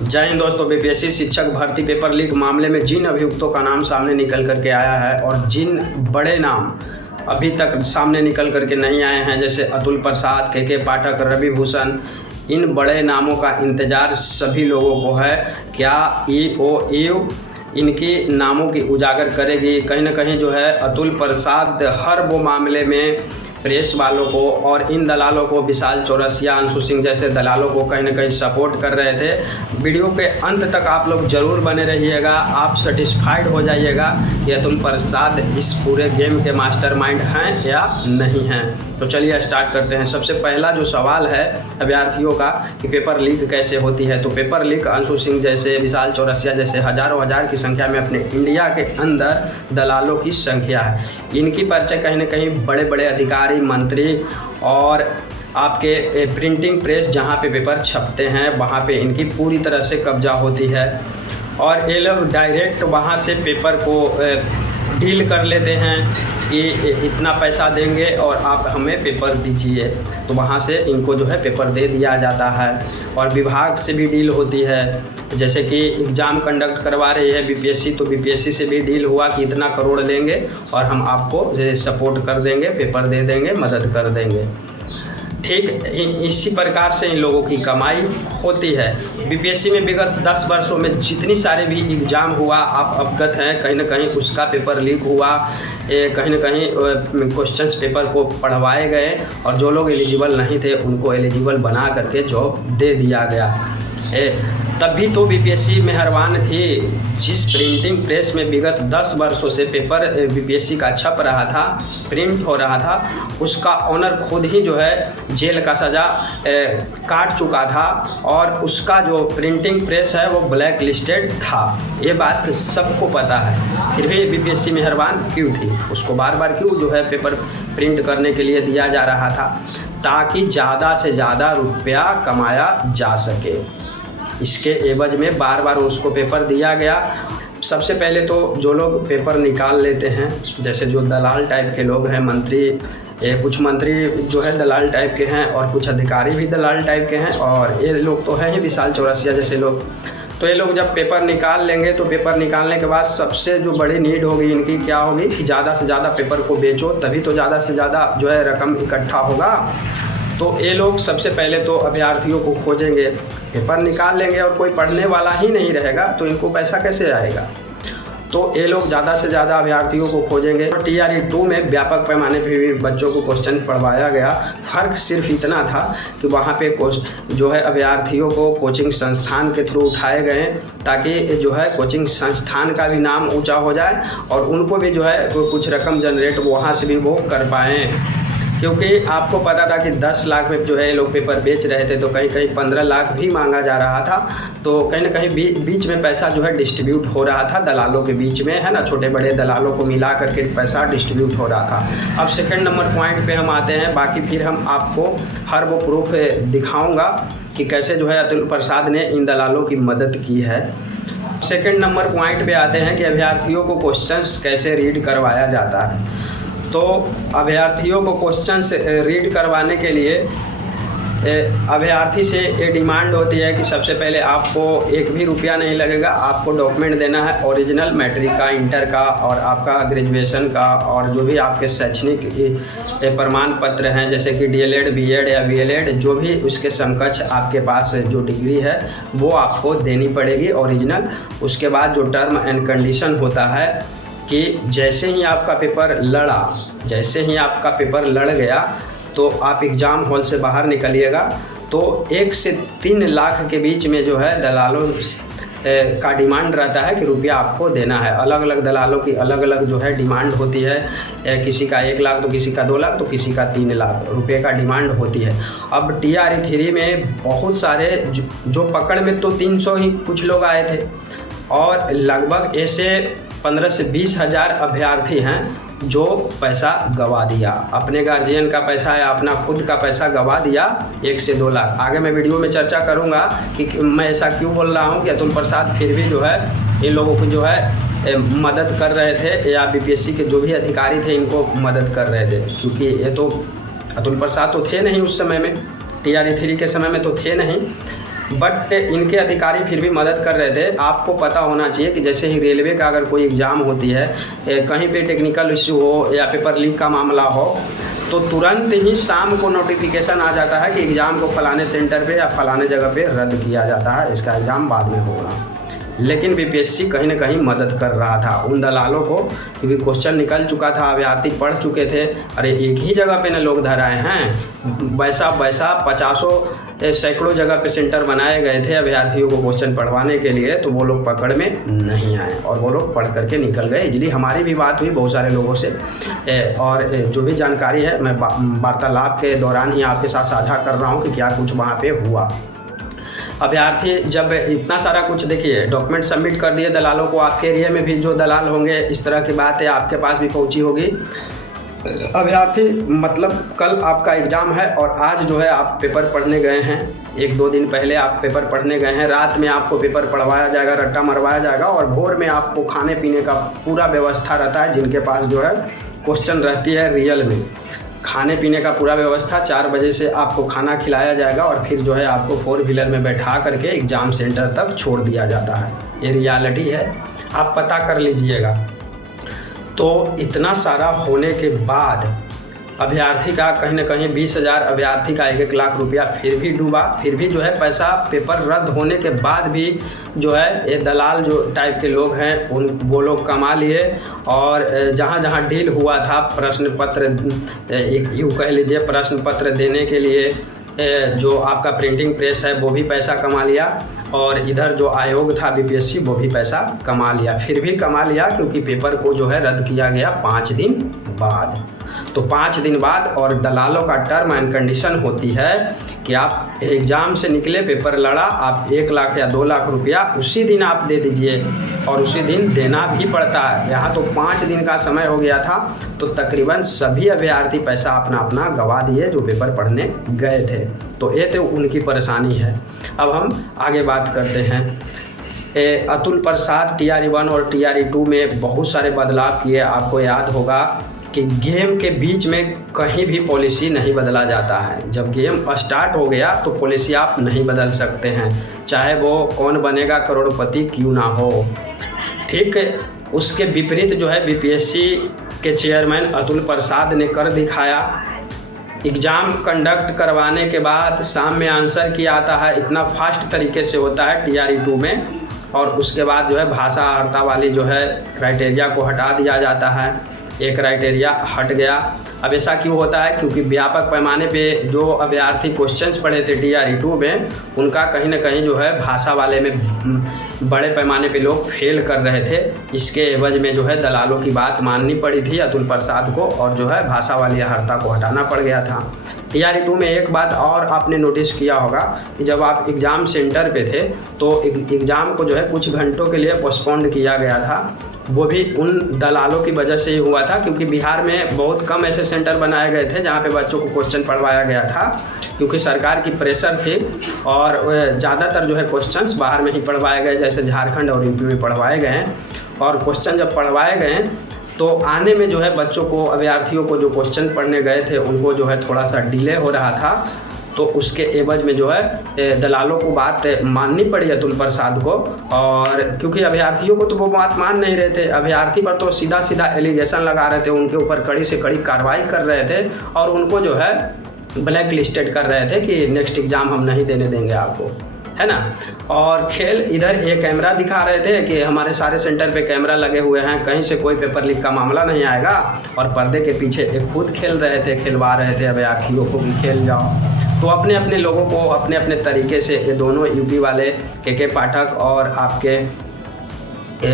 जय हिंद दोस्तों। बीपीएससी शिक्षक भर्ती पेपर लीक मामले में जिन अभियुक्तों का नाम सामने निकल करके आया है और जिन बड़े नाम अभी तक सामने निकल करके नहीं आए हैं, जैसे अतुल प्रसाद, के पाठक, रवि भूषण, इन बड़े नामों का इंतज़ार सभी लोगों को है। क्या ईओयू इनके नामों की उजागर करेगी? कहीं ना कहीं जो है अतुल प्रसाद हर वो मामले में प्रेस वालों को और इन दलालों को, विशाल चौरसिया, अंशु सिंह जैसे दलालों को कहीं ना कहीं सपोर्ट कर रहे थे। वीडियो के अंत तक आप लोग ज़रूर बने रहिएगा। आप सेटिस्फाइड हो जाइएगा कि अतुल प्रसाद इस पूरे गेम के मास्टरमाइंड हैं या नहीं हैं। तो चलिए स्टार्ट करते हैं। सबसे पहला जो सवाल है अभ्यर्थियों का कि पेपर लीक कैसे होती है, तो पेपर लीक अंशु सिंह जैसे, विशाल चौरसिया जैसे हज़ारों हज़ार की संख्या में अपने इंडिया के अंदर दलालों की संख्या है। इनकी परिचय कहीं ना कहीं बड़े बड़े अधिकारी, मंत्री और आपके प्रिंटिंग प्रेस जहाँ पे पेपर छपते हैं वहाँ पे इनकी पूरी तरह से कब्जा होती है और ये लोग डायरेक्ट वहाँ से पेपर को डील कर लेते हैं कि इतना पैसा देंगे और आप हमें पेपर दीजिए, तो वहाँ से इनको जो है पेपर दे दिया जाता है। और विभाग से भी डील होती है, जैसे कि एग्ज़ाम कंडक्ट करवा रही है बीपीएससी, तो बीपीएससी से भी डील हुआ कि इतना करोड़ देंगे और हम आपको सपोर्ट कर देंगे, पेपर दे देंगे, मदद कर देंगे। ठीक इसी प्रकार से इन लोगों की कमाई होती है। बीपीएससी में विगत 10 वर्षों में जितनी सारे भी एग्ज़ाम हुआ आप अवगत हैं, कहीं ना कहीं उसका पेपर लीक हुआ, कहीं ना कहीं क्वेश्चंस पेपर को पढ़वाए गए और जो लोग एलिजिबल नहीं थे उनको एलिजिबल बना करके जॉब दे दिया गया। तभी तो बीपीएससी मेहरबान थी। जिस प्रिंटिंग प्रेस में विगत 10 वर्षों से पेपर बीपीएससी का छप रहा था, प्रिंट हो रहा था, उसका ऑनर खुद ही जो है जेल का सज़ा काट चुका था और उसका जो प्रिंटिंग प्रेस है वो ब्लैक लिस्टेड था। ये बात सबको पता है, फिर भी बीपीएससी मेहरबान क्यों थी? उसको बार बार क्यों जो है पेपर प्रिंट करने के लिए दिया जा रहा था? ताकि ज़्यादा से ज़्यादा रुपया कमाया जा सके। इसके एवज में बार बार उसको पेपर दिया गया। सबसे पहले तो जो लोग पेपर निकाल लेते हैं, जैसे जो दलाल टाइप के लोग हैं, मंत्री, कुछ मंत्री जो है दलाल टाइप के हैं और कुछ अधिकारी भी दलाल टाइप के हैं और ये लोग तो हैं ही विशाल चौरसिया जैसे लोग। तो ये लोग जब पेपर निकाल लेंगे तो पेपर निकालने के बाद सबसे जो बड़ी नीड होगी इनकी क्या होगी कि ज़्यादा से ज़्यादा पेपर को बेचो, तभी तो ज़्यादा से ज़्यादा जो है रकम इकट्ठा होगा। तो ये लोग सबसे पहले तो अभ्यर्थियों को खोजेंगे, पेपर निकाल लेंगे और कोई पढ़ने वाला ही नहीं रहेगा तो इनको पैसा कैसे आएगा? तो ये लोग ज़्यादा से ज़्यादा अभ्यर्थियों को खोजेंगे। और TRE 2 में व्यापक पैमाने पर भी बच्चों को क्वेश्चन पढ़वाया गया। फ़र्क सिर्फ इतना था कि वहाँ पे जो है अभ्यर्थियों को कोचिंग संस्थान के थ्रू उठाए गए ताकि जो है कोचिंग संस्थान का भी नाम ऊँचा हो जाए और उनको भी जो है कुछ रकम जनरेट वहाँ से भी वो कर पाएँ। क्योंकि आपको पता था कि 10 लाख में जो है ये लोग पेपर बेच रहे थे, तो कहीं कहीं 15 लाख भी मांगा जा रहा था। तो कहीं ना कहीं बीच में पैसा जो है डिस्ट्रीब्यूट हो रहा था दलालों के बीच में, है ना, छोटे बड़े दलालों को मिला करके पैसा डिस्ट्रीब्यूट हो रहा था। अब सेकंड नंबर पॉइंट पे हम आते हैं, बाकी फिर हम आपको हर वो प्रूफ दिखाऊँगा कि कैसे जो है अतुल प्रसाद ने इन दलालों की मदद की है। सेकंड नंबर पॉइंट पे आते हैं कि अभ्यर्थियों को क्वेश्चंस कैसे रीड करवाया जाता है। तो अभ्यर्थियों को क्वेश्चंस रीड करवाने के लिए अभ्यर्थी से ये डिमांड होती है कि सबसे पहले आपको 1 भी रुपया नहीं लगेगा, आपको डॉक्यूमेंट देना है ओरिजिनल मैट्रिक का, इंटर का और आपका ग्रेजुएशन का और जो भी आपके शैक्षणिक प्रमाण पत्र हैं, जैसे कि DLED, B.Ed या VLED, जो भी उसके समकक्ष आपके पास जो डिग्री है वो आपको देनी पड़ेगी ओरिजिनल। उसके बाद जो टर्म एंड कंडीशन होता है कि जैसे ही आपका पेपर लड़ गया तो आप एग्ज़ाम हॉल से बाहर निकलिएगा तो 1 से 3 लाख के बीच में जो है दलालों का डिमांड रहता है कि रुपया आपको देना है। अलग अलग दलालों की अलग अलग जो है डिमांड होती है, किसी का 1 लाख तो किसी का 2 लाख तो किसी का 3 लाख रुपये का डिमांड होती है। अब TRE 3 में बहुत सारे जो पकड़ में तो 300 ही कुछ लोग आए थे और लगभग ऐसे 15 से 20 हज़ार अभ्यर्थी हैं जो पैसा गवा दिया, अपने गार्जियन का पैसा या अपना खुद का पैसा गवा दिया 1 से 2 लाख। आगे मैं वीडियो में चर्चा करूंगा कि मैं ऐसा क्यों बोल रहा हूं कि अतुल प्रसाद फिर भी जो है इन लोगों को जो है मदद कर रहे थे या बीपीएससी के जो भी अधिकारी थे इनको मदद कर रहे थे, क्योंकि ये तो अतुल प्रसाद तो थे नहीं उस समय में, TRE 3 के समय में तो थे नहीं। बट इनके अधिकारी फिर भी मदद कर रहे थे। आपको पता होना चाहिए कि जैसे ही रेलवे का अगर कोई एग्ज़ाम होती है, कहीं पे टेक्निकल इश्यू हो या पेपर लीक का मामला हो, तो तुरंत ही शाम को नोटिफिकेशन आ जाता है कि एग्ज़ाम को फलाने सेंटर पे या फलाने जगह पे रद्द किया जाता है, इसका एग्ज़ाम बाद में होगा। लेकिन बीपीएससी कहीं ना कहीं मदद कर रहा था उन दलालों को, क्योंकि क्वेश्चन निकल चुका था, अभ्यर्थी पढ़ चुके थे। अरे एक ही जगह पे न लोग धर आए हैं, वैसा 50 सैकड़ों जगह पे सेंटर बनाए गए थे अभ्यर्थियों को क्वेश्चन पढ़वाने के लिए, तो वो लोग पकड़ में नहीं आए और वो लोग पढ़ करके निकल गए। इसलिए हमारी भी बात हुई बहुत सारे लोगों से, और जो भी जानकारी है मैं वार्तालाप के दौरान ही आपके साथ साझा कर रहा हूँ कि क्या कुछ वहाँ पे हुआ। अभ्यर्थी जब इतना सारा कुछ, देखिए डॉक्यूमेंट सबमिट कर दिए दलालों को, आपके एरिया में भी जो दलाल होंगे इस तरह की बात है आपके पास भी पहुंची होगी। अभ्यर्थी मतलब कल आपका एग्ज़ाम है और आज जो है आप पेपर पढ़ने गए हैं, 1-2 दिन पहले आप पेपर पढ़ने गए हैं, रात में आपको पेपर पढ़वाया जाएगा, रट्टा मरवाया जाएगा और भोर में आपको खाने पीने का पूरा व्यवस्था रहता है। जिनके पास जो है क्वेश्चन रहती है रियल में, खाने पीने का पूरा व्यवस्था, 4 बजे से आपको खाना खिलाया जाएगा और फिर जो है आपको 4 व्हीलर में बैठा करके एग्ज़ाम सेंटर तक छोड़ दिया जाता है। ये रियलिटी है, आप पता कर लीजिएगा। तो इतना सारा होने के बाद अभ्यर्थी का कहीं ना कहीं 20,000 अभ्यर्थी का 1-1 लाख रुपया फिर भी डूबा, फिर भी जो है पैसा पेपर रद्द होने के बाद भी जो है ये दलाल जो टाइप के लोग हैं वो लोग कमा लिए। और जहाँ जहाँ डील हुआ था प्रश्न पत्र, यूँ कह लीजिए प्रश्न पत्र देने के लिए जो आपका प्रिंटिंग प्रेस है वो भी पैसा कमा लिया, और इधर जो आयोग था बीपीएससी वो भी पैसा कमा लिया। फिर भी कमा लिया क्योंकि पेपर को जो है रद्द किया गया 5 दिन बाद। तो 5 दिन बाद, और दलालों का टर्म एंड कंडीशन होती है कि आप एग्ज़ाम से निकले, पेपर लड़ा, आप 1 लाख या 2 लाख रुपया उसी दिन आप दे दीजिए, और उसी दिन देना भी पड़ता है। यहाँ तो 5 दिन का समय हो गया था, तो तकरीबन सभी अभ्यर्थी पैसा अपना अपना गंवा दिए जो पेपर पढ़ने गए थे। तो ये तो उनकी परेशानी है। अब हम आगे बात करते हैं। अतुल प्रसाद TRE-1 और TRE-2 में बहुत सारे बदलाव किए। आपको याद होगा कि गेम के बीच में कहीं भी पॉलिसी नहीं बदला जाता है। जब गेम स्टार्ट हो गया तो पॉलिसी आप नहीं बदल सकते हैं, चाहे वो कौन बनेगा करोड़पति क्यों ना हो। ठीक है, उसके विपरीत जो है बीपीएससी के चेयरमैन अतुल प्रसाद ने कर दिखाया। एग्ज़ाम कंडक्ट करवाने के बाद शाम में आंसर की आता है, इतना फास्ट तरीके से होता है TRE-2 में, और उसके बाद जो है भाषा अर्हता वाली जो है क्राइटेरिया को हटा दिया जाता है। एक क्राइटेरिया हट गया। अब ऐसा क्यों होता है? क्योंकि व्यापक पैमाने पे जो अभ्यर्थी क्वेश्चंस पढ़े थे TRE-2 में, उनका कहीं ना कहीं जो है भाषा वाले में बड़े पैमाने पे लोग फेल कर रहे थे। इसके एवज में जो है दलालों की बात माननी पड़ी थी अतुल प्रसाद को, और जो है भाषा वाली अर्हता को हटाना पड़ गया था। TRE-2 में एक बात और आपने नोटिस किया होगा कि जब आप एग्ज़ाम सेंटर पे थे तो एग्ज़ाम को जो है कुछ घंटों के लिए पोस्टपोन्ड किया गया था। वो भी उन दलालों की वजह से ही हुआ था, क्योंकि बिहार में बहुत कम ऐसे सेंटर बनाए गए थे जहाँ पे बच्चों को क्वेश्चन पढ़वाया गया था, क्योंकि सरकार की प्रेशर थी। और ज़्यादातर जो है क्वेश्चंस बाहर में ही पढ़वाए गए, जैसे झारखंड और यूपी में पढ़वाए गए हैं। और क्वेश्चन जब पढ़वाए गए तो आने में जो है बच्चों को, अभ्यर्थियों को जो क्वेश्चन पढ़ने गए थे उनको जो है थोड़ा सा डिले हो रहा था। तो उसके एवज में जो है दलालों को बात माननी पड़ी अतुल प्रसाद को, और क्योंकि अभ्यर्थियों को तो वो बात मान नहीं रहे थे। अभ्यर्थी पर तो सीधा सीधा एलिगेशन लगा रहे थे, उनके ऊपर कड़ी से कड़ी कार्रवाई कर रहे थे, और उनको जो है ब्लैक लिस्टेड कर रहे थे कि नेक्स्ट एग्ज़ाम हम नहीं देने देंगे आपको, है ना। और खेल इधर ये कैमरा दिखा रहे थे कि हमारे सारे सेंटर पे कैमरा लगे हुए हैं, कहीं से कोई पेपर लीक का मामला नहीं आएगा, और पर्दे के पीछे एक खुद खेल रहे थे, खिलवा रहे थे अभ्यर्थियों को भी खेल जाओ। तो अपने अपने लोगों को अपने अपने तरीके से ये दोनों यूपी वाले के पाठक और आपके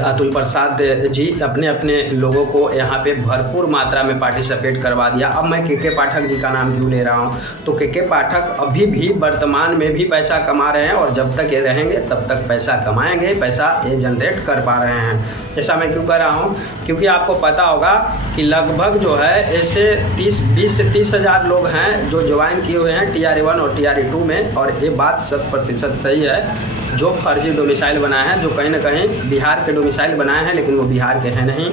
अतुल प्रसाद जी अपने अपने लोगों को यहाँ पे भरपूर मात्रा में पार्टिसिपेट करवा दिया। अब मैं के पाठक जी का नाम क्यों ले रहा हूँ, तो के पाठक अभी भी वर्तमान में भी पैसा कमा रहे हैं, और जब तक ये रहेंगे तब तक पैसा कमाएंगे, पैसा ये जनरेट कर पा रहे हैं। ऐसा मैं क्यों कर रहा हूँ, क्योंकि आपको पता होगा कि लगभग जो है ऐसे 20 से 30 हज़ार लोग हैं जो ज्वाइन किए हुए हैं TRE-1 और TRE-2 में, और ये बात 100% सही है। जो फर्जी डोमिसाइल बनाए हैं, जो कहीं ना कहीं बिहार के डोमिसाइल बनाए हैं लेकिन वो बिहार के हैं नहीं,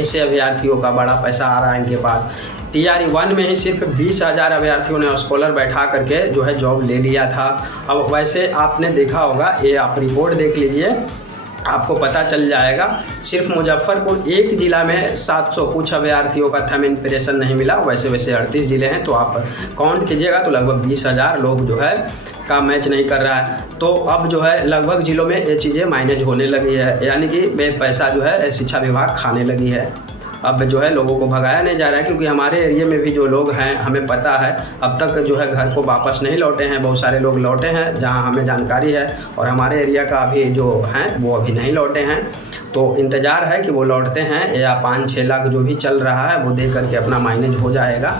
ऐसे अभ्यर्थियों का बड़ा पैसा आ रहा है इनके पास। TRE 1 में ही सिर्फ 20,000 अभ्यर्थियों ने स्कॉलर बैठा करके जो है जॉब ले लिया था। अब वैसे आपने देखा होगा, ये आप रिपोर्ट देख लीजिए, आपको पता चल जाएगा। सिर्फ मुजफ्फरपुर एक ज़िला में 700 कुछ अभ्यर्थियों का थंब इम्प्रेशन नहीं मिला, वैसे 38 ज़िले हैं, तो आप काउंट कीजिएगा तो लगभग 20,000 लोग जो है का मैच नहीं कर रहा है। तो अब जो है लगभग ज़िलों में ये चीज़ें मैनेज होने लगी है, यानी कि पैसा जो है शिक्षा विभाग खाने लगी है। अब जो है लोगों को भगाया नहीं जा रहा है, क्योंकि हमारे एरिया में भी जो लोग हैं हमें पता है अब तक जो है घर को वापस नहीं लौटे हैं। बहुत सारे लोग लौटे हैं जहां हमें जानकारी है, और हमारे एरिया का अभी जो हैं वो अभी नहीं लौटे हैं। तो इंतज़ार है कि वो लौटते हैं, या 5-6 लाख जो भी चल रहा है वो दे करके अपना माइनेज हो जाएगा।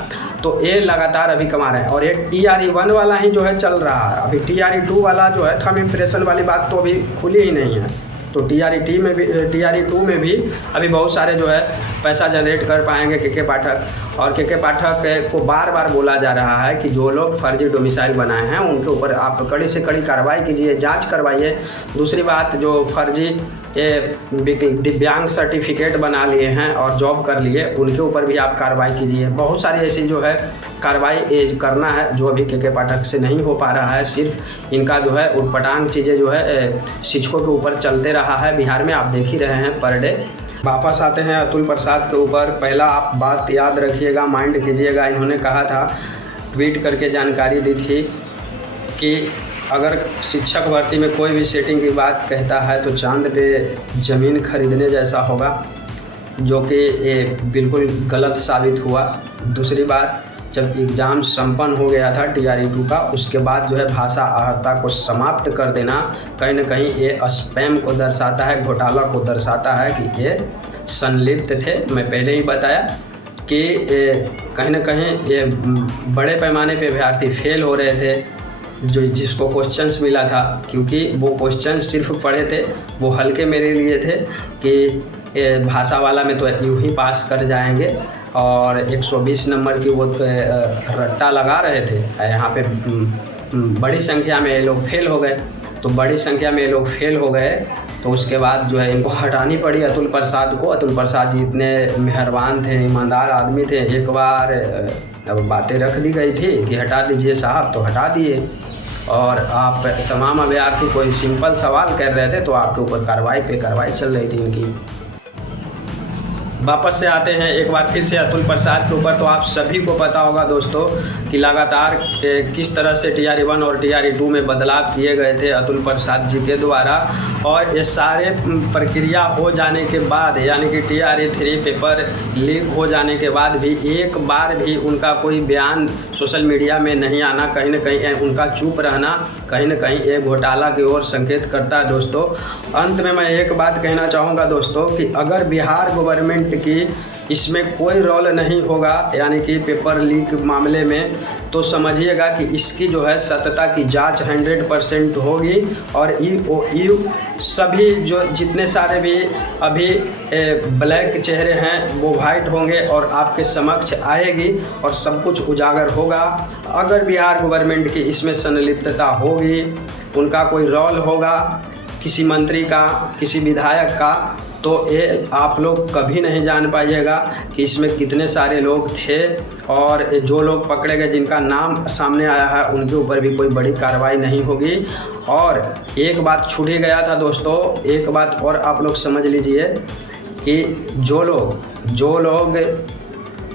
तो ये लगातार अभी कमा रहे हैं, और ये TRE 1 वाला ही जो है चल रहा है। अभी TRE 2 वाला जो है थंब इम्प्रेशन वाली बात तो अभी खुली ही नहीं है। तो TRE 2 में भी अभी बहुत सारे जो है पैसा जनरेट कर पाएंगे KK पाठक। और KK पाठक को बार बार बोला जा रहा है कि जो लोग फर्जी डोमिसाइल बनाए हैं उनके ऊपर आप कड़ी से कड़ी कार्रवाई कीजिए, जांच करवाइए। दूसरी बात, जो फर्जी दिव्यांग सर्टिफिकेट बना लिए हैं और जॉब कर लिए, उनके ऊपर भी आप कार्रवाई कीजिए। बहुत सारी ऐसी जो है कार्रवाई करना है जो अभी KK पाठक से नहीं हो पा रहा है। सिर्फ इनका जो है उटपटांग चीज़ें जो है शिक्षकों के ऊपर चलते रहा है बिहार में, आप देख ही रहे हैं पर डे। वापस आते हैं अतुल प्रसाद के ऊपर। पहला आप बात याद रखिएगा, माइंड कीजिएगा। इन्होंने कहा था, ट्वीट करके जानकारी दी थी कि अगर शिक्षक भर्ती में कोई भी सेटिंग की बात कहता है तो चांद पे ज़मीन खरीदने जैसा होगा, जो कि ये बिल्कुल गलत साबित हुआ। दूसरी बात, जब एग्ज़ाम संपन्न हो गया था TRE 2 का, उसके बाद जो है भाषा अर्हता को समाप्त कर देना कहीं ना कहीं ये स्पैम को दर्शाता है, घोटाला को दर्शाता है कि ये संलिप्त थे। मैं पहले ही बताया कि कहीं ना कहीं ये बड़े पैमाने पे अभ्यर्थी फेल हो रहे थे, जो जिसको क्वेश्चंस मिला था, क्योंकि वो क्वेश्चंस सिर्फ पढ़े थे, वो हल्के मेरे लिए थे कि भाषा वाला में तो यूँ ही पास कर जाएंगे, और 120 नंबर की वो रट्टा लगा रहे थे। यहाँ पे बड़ी संख्या में ये लोग फेल हो गए। तो बड़ी संख्या में ये लोग फेल हो गए तो उसके बाद जो है इनको हटानी पड़ी अतुल प्रसाद को। अतुल प्रसाद जी इतने मेहरबान थे, ईमानदार आदमी थे। एक बार अब बातें रख दी गई थी कि हटा दीजिए साहब, तो हटा दिए। और आप तमाम अभ्यर्थी कोई सिंपल सवाल कर रहे थे तो आपके ऊपर कार्रवाई पे कार्रवाई चल रही थी इनकी। वापस से आते हैं एक बार फिर से अतुल प्रसाद के ऊपर। तो आप सभी को पता होगा दोस्तों कि लगातार किस तरह से TRE 1 और TRE 2 में बदलाव किए गए थे अतुल प्रसाद जी के द्वारा। और ये सारे प्रक्रिया हो जाने के बाद, यानी कि TRE 3 पेपर लीक हो जाने के बाद भी एक बार भी उनका कोई बयान सोशल मीडिया में नहीं आना, कहीं ना कहीं उनका चुप रहना कहीं ना कहीं एक घोटाला की ओर संकेत करता है दोस्तों। अंत में मैं एक बात कहना चाहूँगा दोस्तों कि अगर बिहार गवर्नमेंट की इसमें कोई रोल नहीं होगा, यानी कि पेपर लीक मामले में, तो समझिएगा कि इसकी जो है सत्यता की जांच 100% होगी। और EOU सभी जो जितने सारे भी अभी ब्लैक चेहरे हैं वो वाइट होंगे और आपके समक्ष आएगी और सब कुछ उजागर होगा। अगर बिहार गवर्नमेंट की इसमें संलिप्तता होगी, उनका कोई रोल होगा, किसी मंत्री का, किसी विधायक का, तो ये आप लोग कभी नहीं जान पाइएगा कि इसमें कितने सारे लोग थे। और जो लोग पकड़े गए, जिनका नाम सामने आया है, उनके ऊपर भी कोई बड़ी कार्रवाई नहीं होगी। और एक बात छूट ही गया था दोस्तों, एक बात और आप लोग समझ लीजिए कि जो लोग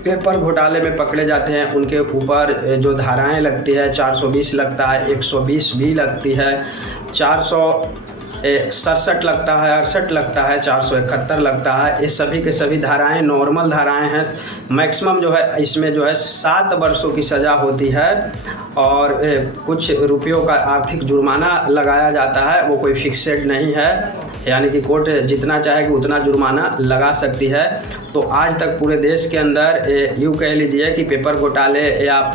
पेपर घोटाले में पकड़े जाते हैं उनके ऊपर जो धाराएं लगती है, 420 लगता है, 120 भी लगती है, 467 लगता है, 68 लगता है, 471 लगता है। ये सभी के सभी धाराएं नॉर्मल धाराएं हैं। मैक्सिमम जो है इसमें जो है 7 वर्षों की सज़ा होती है और कुछ रुपयों का आर्थिक जुर्माना लगाया जाता है। वो कोई फिक्सेड नहीं है, यानी कि कोर्ट जितना चाहेगी उतना जुर्माना लगा सकती है। तो आज तक पूरे देश के अंदर यूँ कह लीजिए कि पेपर घोटाले या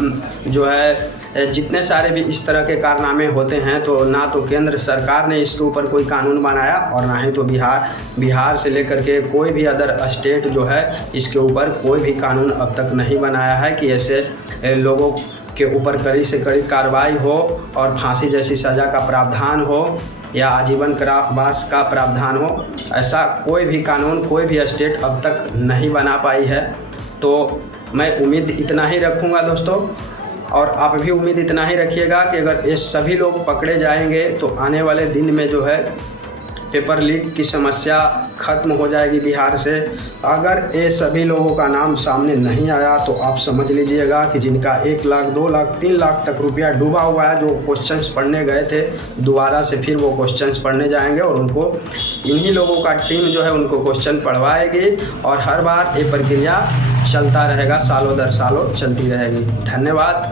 जो है जितने सारे भी इस तरह के कारनामे होते हैं, तो ना तो केंद्र सरकार ने इसके ऊपर कोई कानून बनाया और ना ही तो बिहार से लेकर के कोई भी अदर स्टेट जो है इसके ऊपर कोई भी कानून अब तक नहीं बनाया है कि ऐसे लोगों के ऊपर कड़ी से कड़ी कार्रवाई हो और फांसी जैसी सज़ा का प्रावधान हो या आजीवन कारावास का प्रावधान हो। ऐसा कोई भी कानून कोई भी स्टेट अब तक नहीं बना पाई है। तो मैं उम्मीद इतना ही रखूँगा दोस्तों, और आप भी उम्मीद इतना ही रखिएगा कि अगर ये सभी लोग पकड़े जाएंगे तो आने वाले दिन में जो है पेपर लीक की समस्या ख़त्म हो जाएगी बिहार से। अगर ये सभी लोगों का नाम सामने नहीं आया तो आप समझ लीजिएगा कि जिनका 1 लाख 2 लाख 3 लाख तक रुपया डूबा हुआ है, जो क्वेश्चंस पढ़ने गए थे, दोबारा से फिर वो क्वेश्चंस पढ़ने जाएंगे और उनको इन्हीं लोगों का टीम जो है उनको क्वेश्चन पढ़वाएगी और हर बार ये प्रक्रिया चलता रहेगा, सालों दर सालों चलती रहेगी। धन्यवाद।